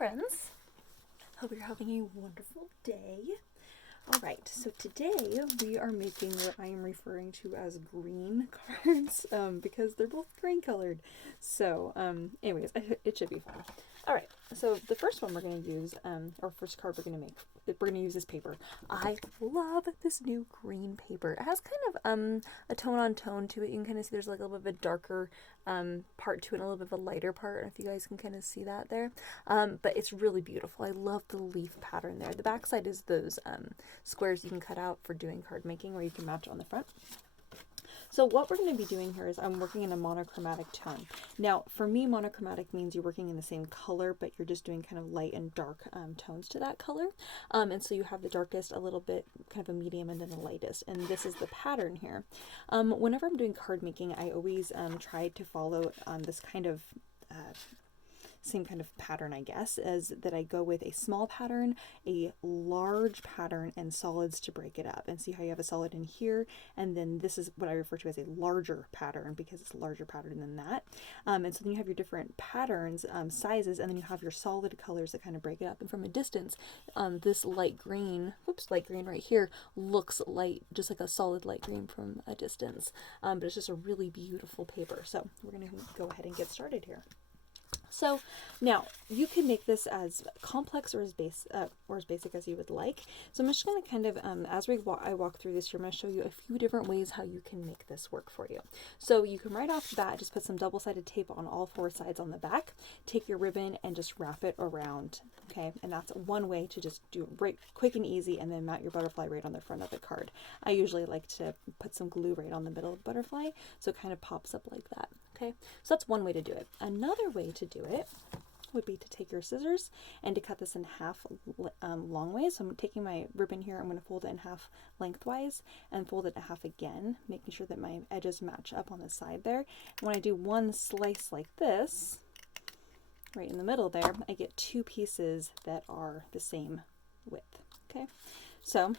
friends. Hope you're having a wonderful day. Alright, so today we are making what I am referring to as green cards because they're both green colored. So anyways, it should be fun. Alright, so the first one we're going to use, or first card we're going to make, we're going to use this paper. I love this new green paper. It has kind of a tone on tone to it. You can kind of see there's like a little bit of a darker part to it and a little bit of a lighter part. I don't know if you guys can kind of see that there. But it's really beautiful. I love the leaf pattern there. The back side is those squares you can cut out for doing card making, or you can match on the front. So what we're going to be doing here is I'm working in a monochromatic tone. Now, for me, monochromatic means you're working in the same color, but you're just doing kind of light and dark tones to that color. And so you have the darkest, a little bit, kind of a medium, and then the lightest. And this is the pattern here. Whenever I'm doing card making, I always try to follow this kind of same kind of pattern, I guess, as that I go with a small pattern, a large pattern, and solids to break it up. And see how you have a solid in here, and then this is what I refer to as a larger pattern because it's a larger pattern than that. And so then you have your different patterns, sizes, and then you have your solid colors that kind of break it up. And from a distance, this light green right here looks light, just like a solid light green from a distance. But it's just a really beautiful paper. So we're going to go ahead and get started here. So now you can make this as complex or as basic as you would like. So I'm just going to kind of, as I walk through this here, I'm going to show you a few different ways how you can make this work for you. So you can right off the bat just put some double-sided tape on all four sides on the back, take your ribbon and just wrap it around. Okay, and that's one way to just do it right quick and easy, and then mount your butterfly right on the front of the card. I usually like to put some glue right on the middle of the butterfly so it kind of pops up like that. Okay, so that's one way to do it. Another way to do it would be to take your scissors and to cut this in half long ways. So I'm taking my ribbon here, I'm going to fold it in half lengthwise and fold it in half again, making sure that my edges match up on the side there. And when I do one slice like this, right in the middle there, I get two pieces that are the same width. Okay, so,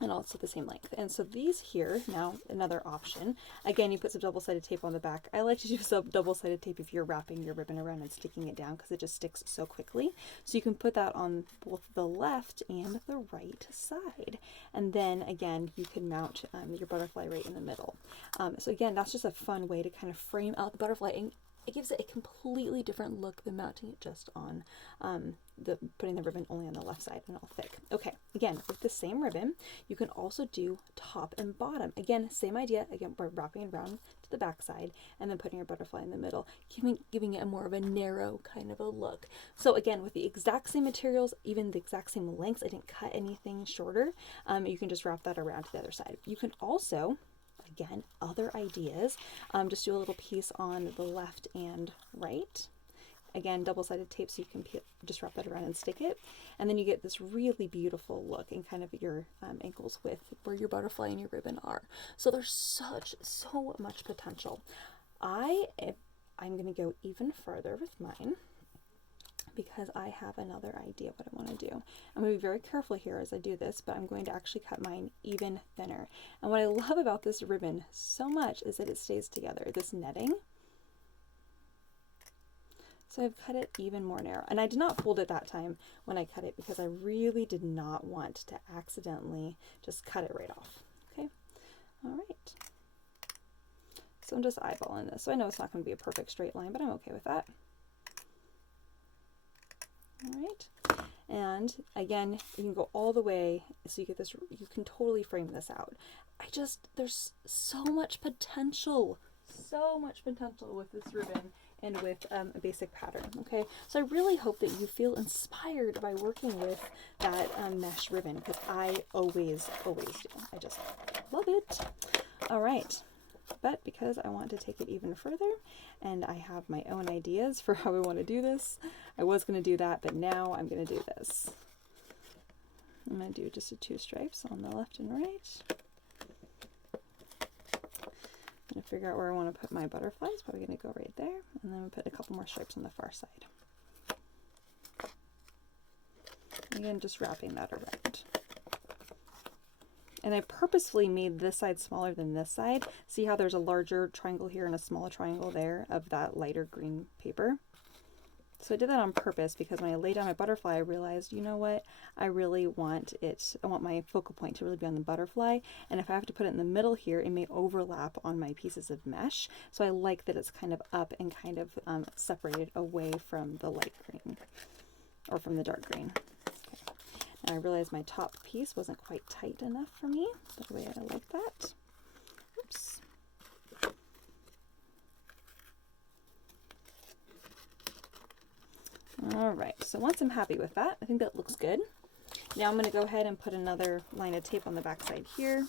and also the same length. And so these here, now another option, again, you put some double-sided tape on the back. I like to do some double-sided tape if you're wrapping your ribbon around and sticking it down because it just sticks so quickly. So you can put that on both the left and the right side. And then again, you can mount your butterfly right in the middle. So again, that's just a fun way to kind of frame out the butterfly, and it gives it a completely different look than mounting it just on putting the ribbon only on the left side and all thick. Okay, again, with the same ribbon, you can also do top and bottom. Again, same idea. Again, we're wrapping it around to the back side and then putting your butterfly in the middle, giving it a more of a narrow kind of a look. So again, with the exact same materials, even the exact same lengths, I didn't cut anything shorter. You can just wrap that around to the other side. You can also, again, other ideas, just do a little piece on the left and right. Again, double-sided tape so you can just wrap that around and stick it. And then you get this really beautiful look in kind of your ankles with where your butterfly and your ribbon are. So there's so much potential. I'm going to go even further with mine because I have another idea what I want to do. I'm going to be very careful here as I do this, but I'm going to actually cut mine even thinner. And what I love about this ribbon so much is that it stays together, this netting. So I've cut it even more narrow. And I did not fold it that time when I cut it because I really did not want to accidentally just cut it right off. Okay, all right. So I'm just eyeballing this. So I know it's not going to be a perfect straight line, but I'm okay with that. All right, and again, you can go all the way, so you get this, you can totally frame this out. There's so much potential with this ribbon and with a basic pattern, okay? So I really hope that you feel inspired by working with that mesh ribbon, because I always do. I just love it. All right. But because I want to take it even further and I have my own ideas for how I want to do this, I was going to do that, but now I'm going to do this. I'm going to do just two stripes on the left and right. I'm going to figure out where I want to put my butterflies. Probably going to go right there, and then put a couple more stripes on the far side. Again, just wrapping that around. And I purposefully made this side smaller than this side. See how there's a larger triangle here and a smaller triangle there of that lighter green paper? So I did that on purpose because when I laid down my butterfly, I realized, you know what, I really want it, I want my focal point to really be on the butterfly, and if I have to put it in the middle here, it may overlap on my pieces of mesh, so I like that it's kind of up and kind of separated away from the light green, or from the dark green. Okay. Now I realized my top piece wasn't quite tight enough for me, the way I like that. Oops. Alright, so once I'm happy with that, I think that looks good. Now I'm going to go ahead and put another line of tape on the back side here.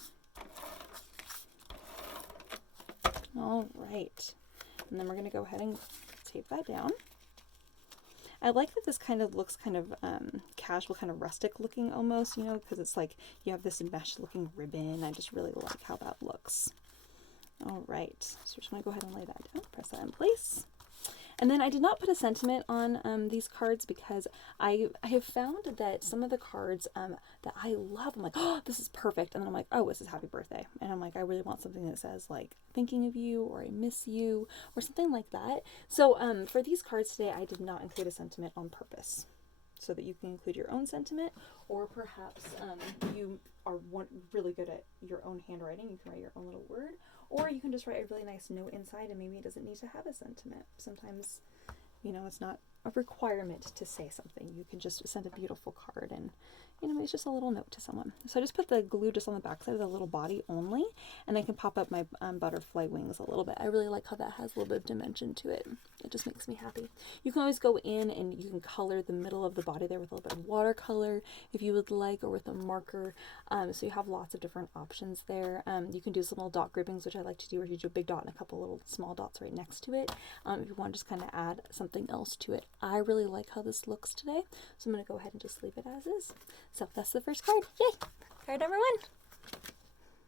Alright, and then we're going to go ahead and tape that down. I like that this kind of looks kind of casual, kind of rustic looking almost, you know, because it's like you have this mesh looking ribbon. I just really like how that looks. Alright, so just want to go ahead and lay that down, press that in place. And then I did not put a sentiment on these cards because I have found that some of the cards that I love, I'm like, oh, this is perfect. And then I'm like, oh, this is happy birthday. And I'm like, I really want something that says like, thinking of you, or I miss you, or something like that. So for these cards today, I did not include a sentiment on purpose, so that you can include your own sentiment, or perhaps you are really good at your own handwriting. You can write your own little word, or you can just write a really nice note inside, and maybe it doesn't need to have a sentiment. Sometimes, you know, it's not a requirement to say something. You can just send a beautiful card, and, you know, it's just a little note to someone. So I just put the glue just on the back side of the little body only, and I can pop up my butterfly wings a little bit. I really like how that has a little bit of dimension to it. It just makes me happy. You can always go in and you can color the middle of the body there with a little bit of watercolor if you would like, or with a marker. So you have lots of different options there. You can do some little dot groupings, which I like to do, where you do a big dot and a couple little small dots right next to it. If you want to just kind of add something else to it. I really like how this looks today, so I'm going to go ahead and just leave it as is. So that's the first card. Yay! Card number 1.